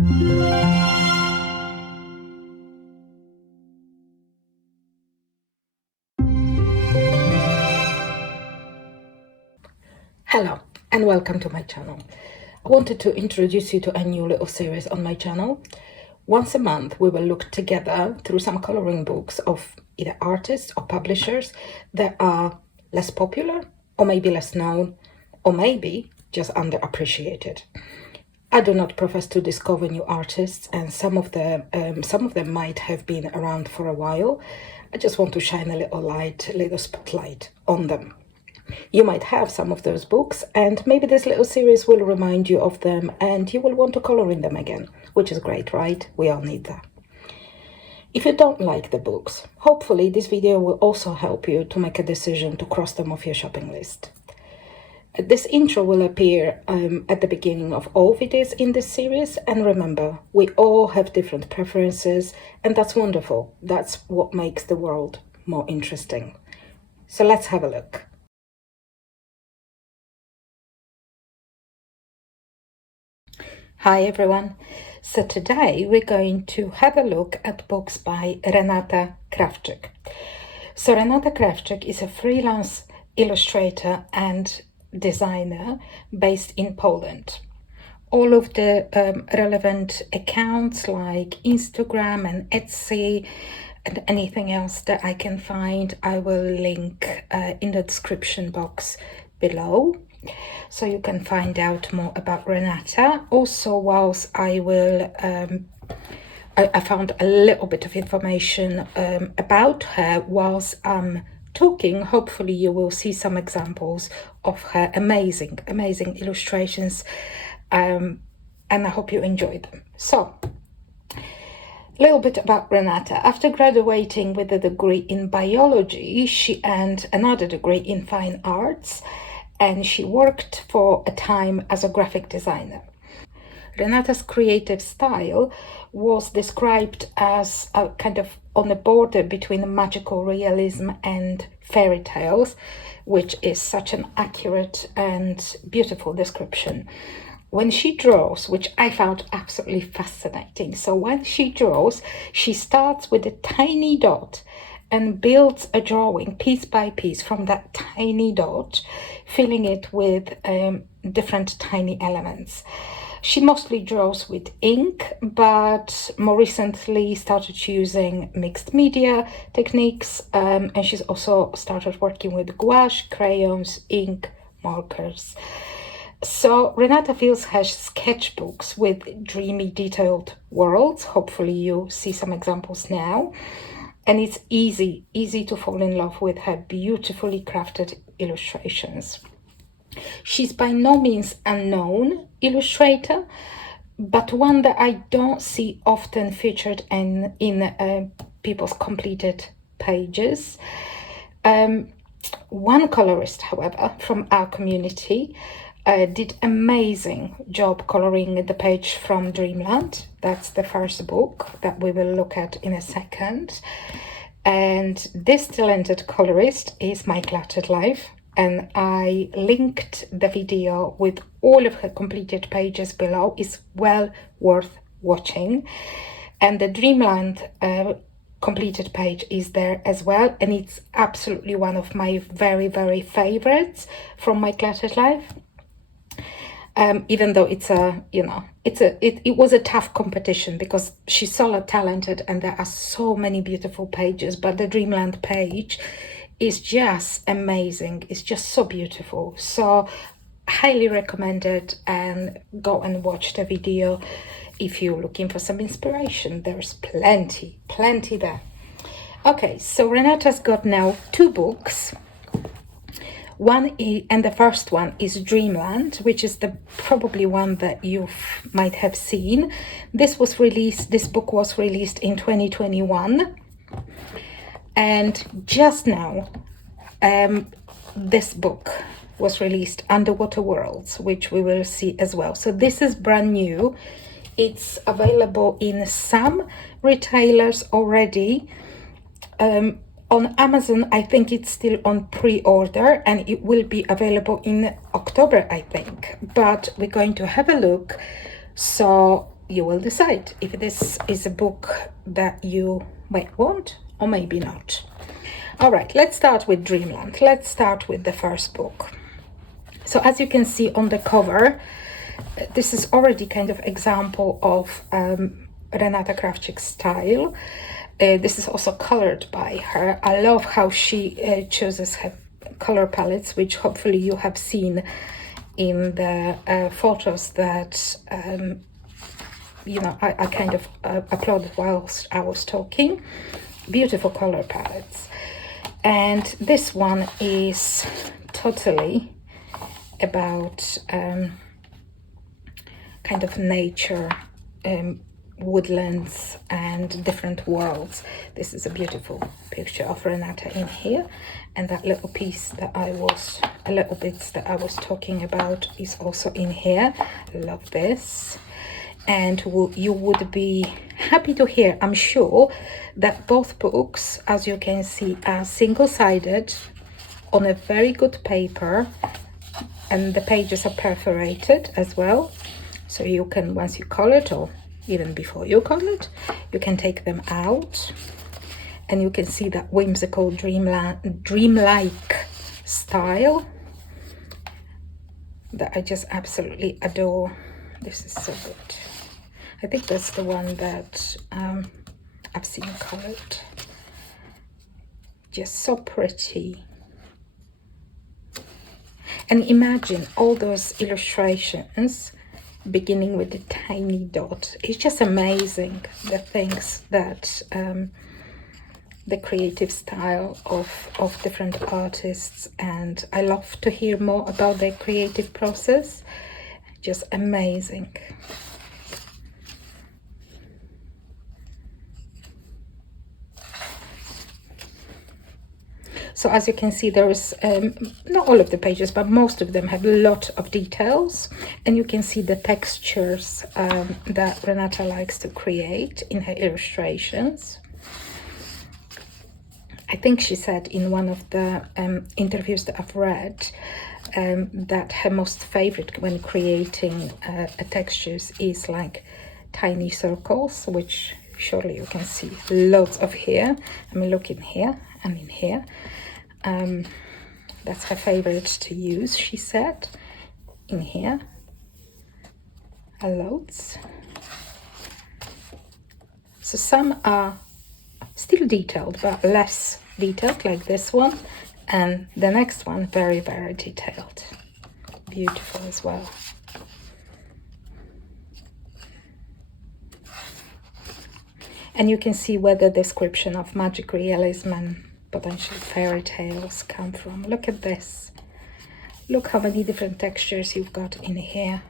Hello and welcome to my channel. I wanted to introduce you to a new little series on my channel. Once a month we will look together through some coloring books of either artists or publishers that are less popular or maybe less known or maybe just underappreciated. I do not profess to discover new artists, and some of them might have been around for a while. I just want to shine a little spotlight on them. You might have some of those books, and maybe this little series will remind you of them and you will want to color in them again, which is great, right? We all need that. If you don't like the books, hopefully this video will also help you to make a decision to cross them off your shopping list. This intro will appear at the beginning of all videos in this series, and remember, we all have different preferences, and that's wonderful. That's what makes the world more interesting. So let's have a look. Hi everyone. So today we're going to have a look at books by Renata Krawczyk. So Renata Krawczyk is a freelance illustrator and designer based in Poland. All of the relevant accounts like Instagram and Etsy and anything else that I can find, I will link in the description box below, so you can find out more about Renata. Also, whilst I will, I found a little bit of information about her whilst I'm talking. Hopefully you will see some examples of her amazing illustrations, and I hope you enjoy them. So, a little bit about Renata. After graduating with a degree in biology, she earned another degree in fine arts, and she worked for a time as a graphic designer. Renata's creative style was described as a kind of on the border between magical realism and fairy tales, which is such an accurate and beautiful description. When she draws, which I found absolutely fascinating, so when she draws, she starts with a tiny dot and builds a drawing piece by piece from that tiny dot, filling it with different tiny elements. She mostly draws with ink, but more recently started using mixed media techniques, and she's also started working with gouache, crayons, ink, markers. So Renata fills her sketchbooks with dreamy, detailed worlds. Hopefully you see some examples now. And it's easy to fall in love with her beautifully crafted illustrations. She's by no means a known illustrator, but one that I don't see often featured in people's completed pages. One colorist, however, from our community did amazing job coloring the page from Dreamland. That's the first book that we will look at in a second. And this talented colorist is my Cluttered Life, and I linked the video with all of her completed pages below. It's well worth watching. And the Dreamland completed page is there as well, and it's absolutely one of my very favorites from my Cluttered Life. Even though it was a tough competition because she's so talented and there are so many beautiful pages, but the Dreamland page is just amazing. It's just so beautiful. So highly recommended, and go and watch the video if you're looking for some inspiration. There's plenty there. Okay, so Renata's got now two books. And the first one is Dreamland, which is probably one that you might have seen. This book was released in 2021, and just now this book was released, Underwater Worlds, which we will see as well. So this is brand new. It's available in some retailers already. On Amazon, I think it's still on pre-order, and it will be available in October, I think. But we're going to have a look. So you will decide if this is a book that you might want or maybe not. All right, let's start with Dreamland. Let's start with the first book. So as you can see on the cover, this is already kind of example of Renata Krawczyk's style. This is also colored by her. I love how she chooses her color palettes, which hopefully you have seen in the photos that I kind of uploaded whilst I was talking. Beautiful color palettes. And this one is totally about kind of nature, woodlands and different worlds. This is a beautiful picture of Renata in here, and that little piece that I was talking about is also in here. Love this. And you would be happy to hear, I'm sure, that both books, as you can see, are single-sided on a very good paper, and the pages are perforated as well. So you can, once you color it, or even before you color it, you can take them out, and you can see that whimsical dreamlike style that I just absolutely adore. This is so good. I think that's the one that I've seen colored. Just so pretty. And imagine all those illustrations beginning with the tiny dot. It's just amazing, the things that the creative style of different artists, and I love to hear more about their creative process. Just amazing. So as you can see, there is not all of the pages, but most of them have a lot of details, and you can see the textures that Renata likes to create in her illustrations. I think she said in one of the interviews that I've read that her most favorite when creating textures is like tiny circles, which surely you can see lots of here. I mean, look in here and in here. That's her favorite to use, she said. In here are loads. So some are still detailed, but less detailed, like this one, and the next one very, very detailed. Beautiful as well. And you can see where the description of magic realism and potential fairy tales come from. Look at this. Look how many different textures you've got in here.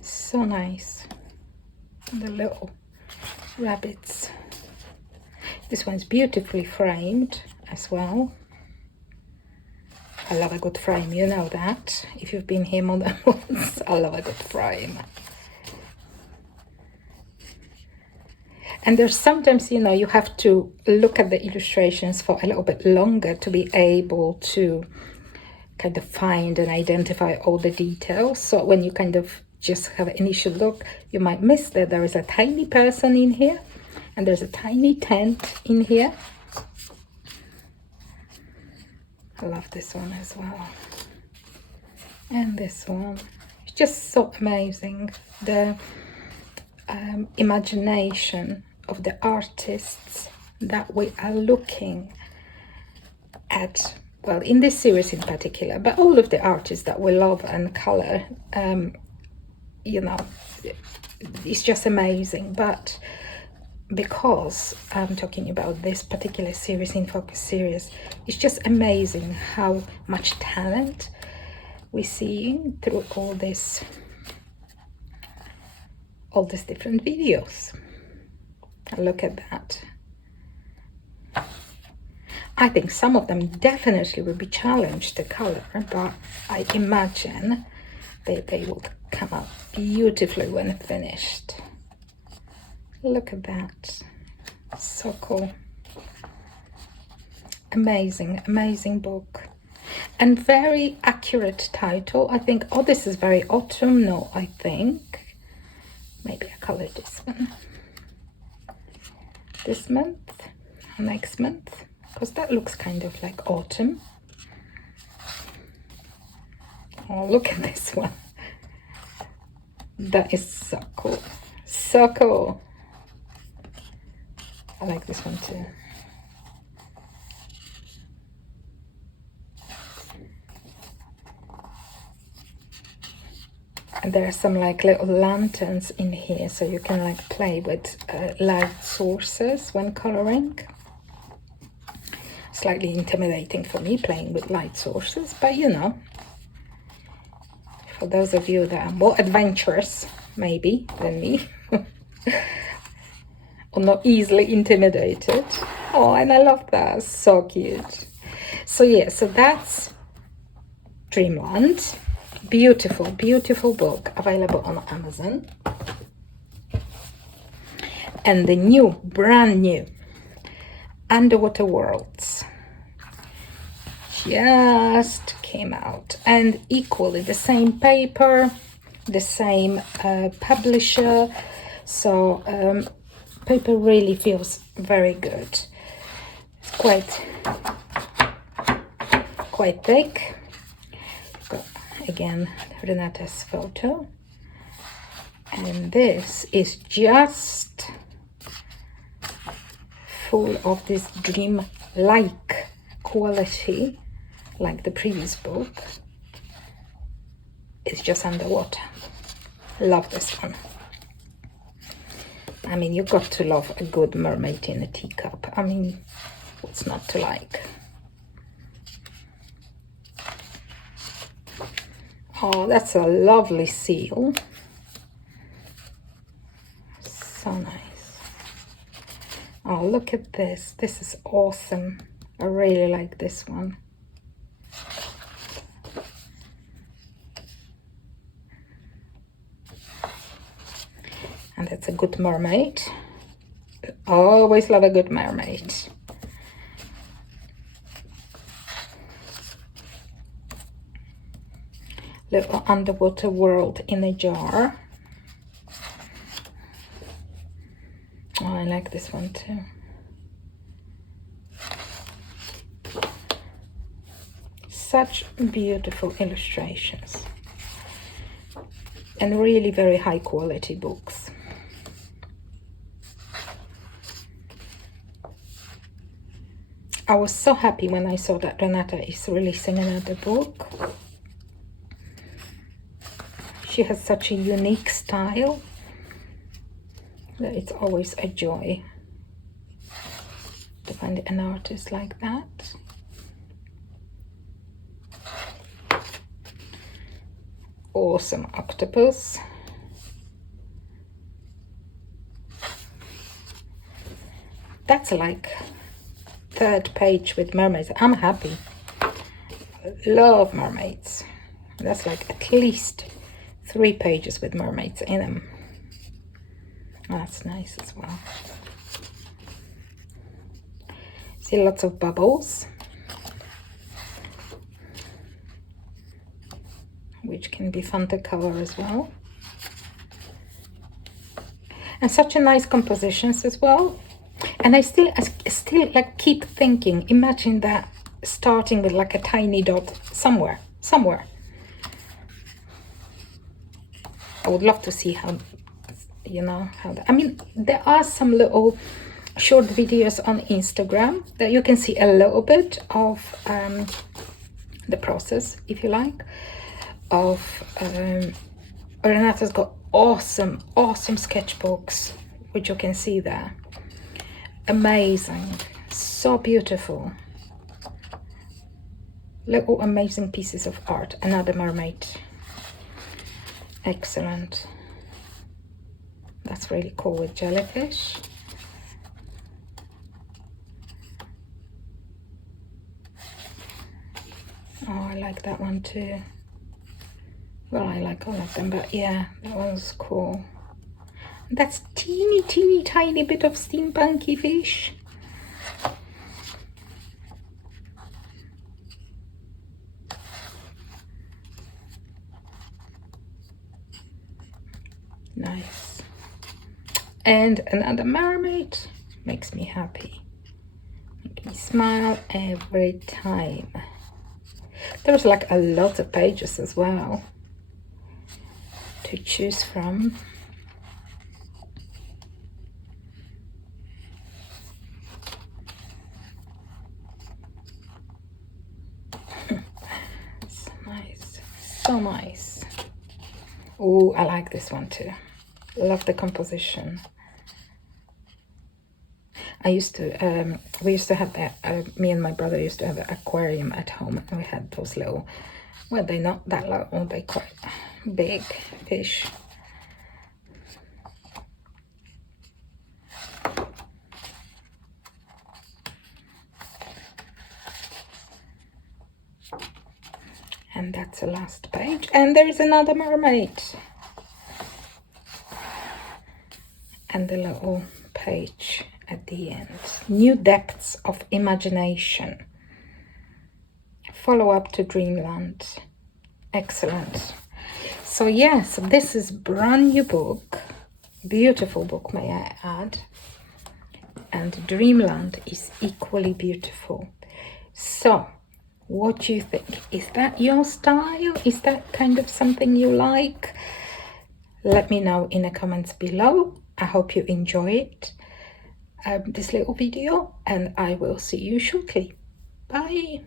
So nice. And the little rabbits. This one's beautifully framed as well. I love a good frame, you know that. If you've been here more than once, I love a good frame. And there's sometimes, you know, you have to look at the illustrations for a little bit longer to be able to kind of find and identify all the details. So when you kind of just have an initial look, you might miss that there is a tiny person in here, and there's a tiny tent in here. I love this one as well. And this one. It's just so amazing. The imagination of the artists that we are looking at, well, in this series in particular, but all of the artists that we love and color, you know, it's just amazing. But because I'm talking about this particular series, In Focus series, it's just amazing how much talent we see through all these different videos. Look at that. I think some of them definitely will be challenged to color, but I imagine they will come out beautifully when finished. Look at that. So cool. Amazing, amazing book. and very accurate title. I think, oh, this is very autumnal, I think. Maybe I color this one. This month, or next month, because that looks kind of like autumn. Oh, look at this one. That is so cool. So cool. I like this one too. And there are some like little lanterns in here, so you can like play with light sources when coloring. Slightly intimidating for me playing with light sources, but you know, for those of you that are more adventurous maybe than me or not easily intimidated. Oh, and I love that, so cute. So yeah, so that's Dreamland. Beautiful, beautiful book, available on Amazon. And the new, brand new Underwater Worlds just came out, and equally the same paper, the same publisher, so paper really feels very good. It's quite thick. Got, again, Renata's photo, and this is just full of this dream-like quality, like the previous book. It's just underwater. Love this one. I mean, you've got to love a good mermaid in a teacup. I mean, what's not to like? Oh, that's a lovely seal. So nice. Oh, look at this. This is awesome. I really like this one. And it's a good mermaid. Always love a good mermaid. Little underwater world in a jar. Oh, I like this one too. Such beautiful illustrations. And really very high quality books. I was so happy when I saw that Renata is releasing another book. She has such a unique style that it's always a joy to find an artist like that. Awesome octopus. That's like third page with mermaids. I'm happy. Love mermaids. That's like at least 3 pages with mermaids in them. That's nice as well. See lots of bubbles, which can be fun to color as well. And such a nice compositions as well. And I still like keep thinking, imagine that starting with like a tiny dot somewhere. I would love to see how, you know, how that, I mean, there are some little short videos on Instagram that you can see a little bit of the process, if you like, of Renata's got awesome sketchbooks, which you can see there. Amazing, so beautiful. Little amazing pieces of art. Another mermaid. Excellent. That's really cool with jellyfish. Oh, I like that one too. Well, I like all of them, but yeah, that one's cool. That's teeny tiny bit of steampunky fish. Nice. And another mermaid. Makes me happy. Make me smile every time. There's like a lot of pages as well to choose from. So nice, so nice. Oh, I like this one too. Love the composition. I used to, we used to have that, me and my brother used to have an aquarium at home, and we had those little, well, they're not that little, they're quite big fish. And that's the last page, and there is another mermaid. And the little page at the end. New depths of imagination. Follow up to Dreamland. Excellent. So yes, this is brand new book. Beautiful book, may I add. And Dreamland is equally beautiful. So, what do you think? Is that your style? Is that kind of something you like? Let me know in the comments below. I hope you enjoyed this little video, and I will see you shortly. Bye.